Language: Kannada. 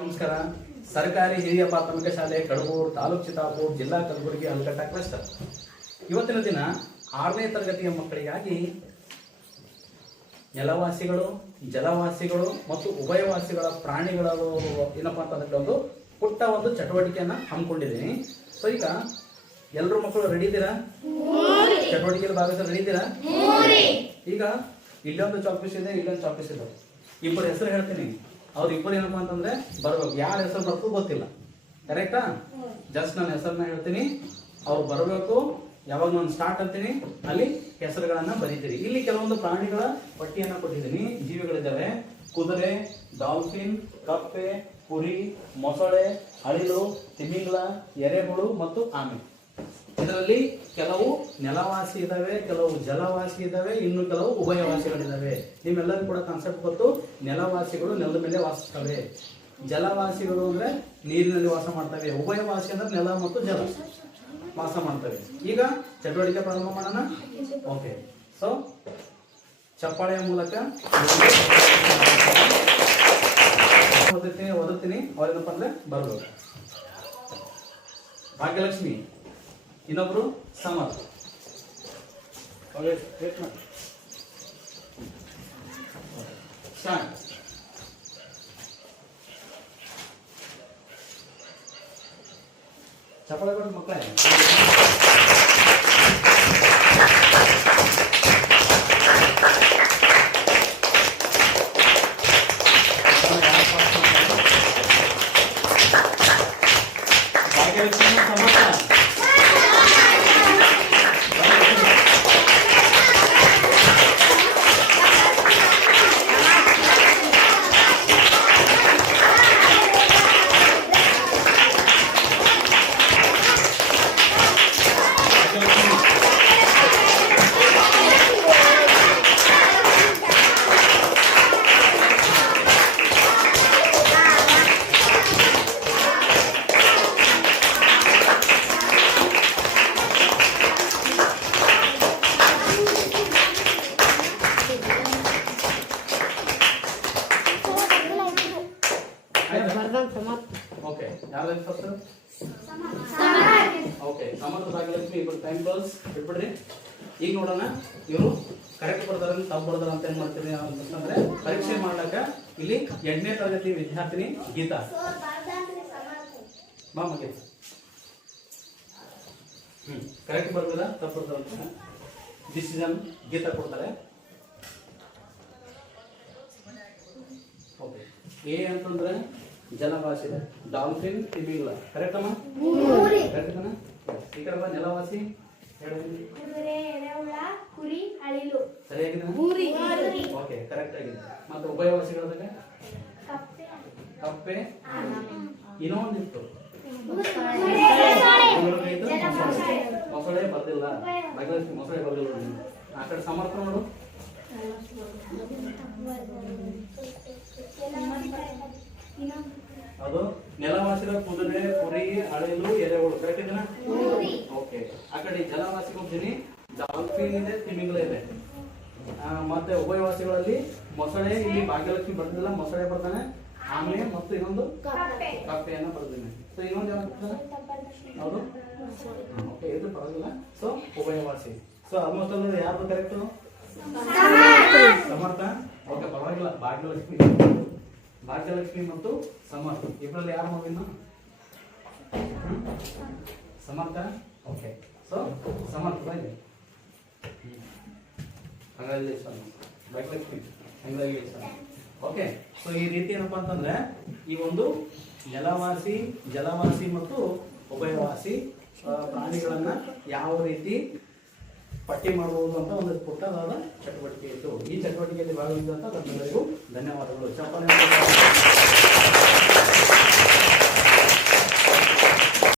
ನಮಸ್ಕಾರ. ಸರ್ಕಾರಿ ಹಿರಿಯ ಪ್ರಾಥಮಿಕ ಶಾಲೆ ಕಡಬೂರು, ತಾಲೂಕು ಚಿತ್ತಾಪುರ, ಜಿಲ್ಲಾ ಕಲಬುರಗಿ, ಹಲಗಟ್ಟ ಕ್ಲಸ್ಟರ್. ಇವತ್ತಿನ ದಿನ 6ನೇ ತರಗತಿಯ ಮಕ್ಕಳಿಗಾಗಿ ನೆಲವಾಸಿಗಳು, ಜಲವಾಸಿಗಳು ಮತ್ತು ಉಭಯವಾಸಿಗಳ ಪ್ರಾಣಿಗಳು ಏನಪ್ಪಾ ಅಂತಂದ್ರೆ ಒಂದು ಪುಟ್ಟ ಒಂದು ಚಟುವಟಿಕೆಯನ್ನ ಹಮ್ಮಿಕೊಂಡಿದ್ದೀನಿ. ಸೊ ಈಗ ಎಲ್ಲರೂ ಮಕ್ಕಳು ರೆಡಿ ಇದ್ದೀರಾ? ಚಟುವಟಿಕೆಯಲ್ಲಿ ಭಾಗವಹಿಸಲು ರೆಡಿ ಇದ್ದೀರಾ? ಈಗ ಇಲ್ಲೊಂದು ಚಾಪೀಸ್ ಇದೆ, ಇಲ್ಲೊಂದು ಚಾಪೀಸ್ ಇದೆ. ಇಬ್ಬರು ಹೆಸರು ಹೇಳ್ತೀನಿ. ಅವ್ರು ಇಬ್ಬರು ಏನಪ್ಪಾ ಅಂತಂದ್ರೆ ಬರ್ಬೇಕು. ಯಾರ ಹೆಸರು ಬರ್ತದೆ ಗೊತ್ತಿಲ್ಲ, ಕರೆಕ್ಟಾ? ಜಸ್ಟ್ ನಾನು ಹೆಸರನ್ನ ಹೇಳ್ತೀನಿ, ಅವ್ರು ಬರಬೇಕು. ಯಾವಾಗ ನಾನು ಸ್ಟಾರ್ಟ್ ಅಂತೀನಿ ಅಲ್ಲಿ ಹೆಸರುಗಳನ್ನ ಬರೀತೀರಿ. ಇಲ್ಲಿ ಕೆಲವೊಂದು ಪ್ರಾಣಿಗಳ ಪಟ್ಟಿಯನ್ನ ಕೊಟ್ಟಿದ್ದೀನಿ. ಜೀವಿಗಳಿದ್ದಾವೆ: ಕುದುರೆ, ಡಾಲ್ಫಿನ್, ಕಪ್ಪೆ, ಕುರಿ, ಮೊಸಳೆ, ಅಳಿಲು, ತಿಮಿಂಗ್ಲ, ಎರೆಹುಳು ಮತ್ತು ಆಮೆ. ಇದರಲ್ಲಿ ಕೆಲವು ನೆಲವಾಸಿ ಇದಾವೆ, ಕೆಲವು ಜಲವಾಸಿ ಇದಾವೆ, ಇನ್ನು ಕೆಲವು ಉಭಯವಾಸಿಗಳಿದಾವೆ. ನಿಮ್ಮೆಲ್ಲರೂ ಕೂಡ ಕಾನ್ಸೆಪ್ಟ್ ಗೊತ್ತು. ನೆಲವಾಸಿಗಳು ನೆಲದ ಮೇಲೆ ವಾಸಿಸ್ತವೆ, ಜಲವಾಸಿಗಳು ಅಂದ್ರೆ ನೀರಿನಲ್ಲಿ ವಾಸ ಮಾಡ್ತವೆ, ಉಭಯವಾಸಿ ಅಂದ್ರೆ ನೆಲ ಮತ್ತು ಜಲ ವಾಸ ಮಾಡ್ತವೆ. ಈಗ ಚಟುವಟಿಕೆ ಪ್ರಾರಂಭ ಮಾಡೋಣ. ಓಕೆ, ಸೊ ಚಪ್ಪಾಳೆಯ ಮೂಲಕ ಓದುತ್ತೀನಿ. ಅವ್ರೇನಪ್ಪ ಅಂದ್ರೆ ಬರ್ಬೋದು. ಭಾಗ್ಯಲಕ್ಷ್ಮಿ, ಇನ್ನೊಬ್ರು ಸಮರ್. ಸ್ಟಾರ್ಟ್. ಚಪ್ಪಾಳೆ ಕೊಟ್ಟು ಮಕ್ಕಳೇ. ಭಾಗ್ಯಲಕ್ಷ್ಮಿ, ಸಮರ್ಥ. ಓಕೆ, ಯಾರು ಫಸ್ಟ್? ಓಕೆ, ಸಮರ್ಥ, ಭಾಗ್ಯಲಕ್ಷ್ಮಿ ಇಬ್ಬರು ಟೈಮ್ ಕ್ಲೋಸ್ ಬಿಟ್ಬಿಡ್ರಿ. ಈಗ ನೋಡೋಣ ಇವರು ಕರೆಕ್ಟ್ ಬರ್ದಾರ ತಪ್ಪು ಬರ್ದಾರ ಅಂತ ಏನ್ ಮಾಡ್ತೀರಿ ಅಂತಂದ್ರೆ ಪರೀಕ್ಷೆ ಮಾಡ್ಲಕ್ಕ ಇಲ್ಲಿ 8ನೇ ತರಗತಿ ವಿದ್ಯಾರ್ಥಿನಿ ಗೀತಾ ಬಾ ಮಗೆ. ಕರೆಕ್ಟ್ ಬರ್ಬೋದ ತಪ್ಪು ಬರ್ದಾರ ಅಂತ ಡಿಸಿಷನ್ ಗೀತಾ ಕೊಡ್ತಾರೆ. ಓಕೆ, ಎ ಅಂತಂದ್ರೆ ಜಲವಾಸಿ, ಡಾಲ್ಫಿನ್, ತಿಮಿಂಗ್ಲ. ಕರೆಕ್ಟ್ ಅಮ್ಮ? ಕರೆಕ್ಟ್ ಅಮ್ಮ. ಈ ಕಡೆ ಬಾ, ನೆಲವಾಸಿ ಹೇಳಿದ್ರಿ. ಕುದುರೆ, ಎರೆಹುಳ, ಕುರಿ, ಅಳಿಲು. ಸರಿಯಾಗಿದೆ? ಓಕೆ, ಕರೆಕ್ಟ್ ಆಗಿದೆ. ಮತ್ತೆ ಉಭಯವಾಸಿಗಳಾದಾಗ ಕಪ್ಪೆ, ಇನ್ನೊಂದಿತ್ತು ಮೊಸಳೆ ಬರ್ದಿಲ್ಲ. ಭಾಗ್ಯಲಕ್ಷ್ಮಿ ಮೊಸಳೆ ಬರ್ದಿಲ್ಲ. ಆ ಕಡೆ ಸಮರ್ಥ ನೋಡು. ಅದು ನೆಲವಾಸಿಗಳ ಕುದುರೆ, ಕುರಿ, ಅಳಿಲು, ಎರೆಹುಳು. ಕರೆಕ್ಟ್ ಇದೆನಾ? ಓಕೆ. ಆ ಕಡೆ ಜಲವಾಸಿಗೆ ಹೋಗ್ತೀನಿ. ಡಾಲ್ಫಿನ್ ಇದೆ, ತಿಮಿಂಗ್ಲ ಇದೆ. ಮತ್ತೆ ಉಭಯವಾಸಿಗಳಲ್ಲಿ ಮೊಸಳೆ, ಇಲ್ಲಿ ಭಾಗ್ಯಲಕ್ಷ್ಮಿ ಬರ್ದಿಲ್ಲ, ಮೊಸಳೆ ಬರ್ತಾನೆ. ಆಮೆ ಮತ್ತು ಇನ್ನೊಂದು ಕಪ್ಪೆಯನ್ನ ಬರ್ದಿನಿ. ಸೊ ಇನ್ನೊಂದು ಯಾವ್ದು? ಹೌದು, ಓಕೆ, ಇದು ಪರವಾಗಿಲ್ಲ. ಸೊ ಉಭಯವಾಸಿ. ಸೊ ಆಲ್ಮೋಸ್ಟ್ ಅಂದ್ರೆ ಯಾರ್ದು ಕರೆಕ್ಟ್? ಸಮರ್ಥ. ಓಕೆ, ಪರವಾಗಿಲ್ಲ. ಭಾಗ್ಯಲಕ್ಷ್ಮಿ ಮತ್ತು ಸಮರ್ಥ ಇಬ್ಬರಲ್ಲಿ ಯಾರು ಮಗುವಿನ? ಸಮರ್ಥ. ಓಕೆ, ಸೊ ಸಮರ್ಥ ಇದೆ. Congratulation Bhagyalakshmi, congratulation. Okay, so ಈ ರೀತಿ ಏನಪ್ಪಾ ಅಂತಂದ್ರೆ ಈ ಒಂದು ನೆಲವಾಸಿ, ಜಲವಾಸಿ ಮತ್ತು ಉಭಯವಾಸಿ ಪ್ರಾಣಿಗಳನ್ನ ಯಾವ ರೀತಿ ಪಟ್ಟಿ ಮಾಡಬಹುದು ಅಂತ ಒಂದು ಪುಟ್ಟದಾದ ಚಟುವಟಿಕೆ ಇತ್ತು. ಈ ಚಟುವಟಿಕೆಯಲ್ಲಿ ಭಾಗವಹಿಸಿದಂತ ತಮ್ಮೆಲ್ಲರಿಗೂ ಧನ್ಯವಾದಗಳು. ಚಪ್ಪಾಳೆ.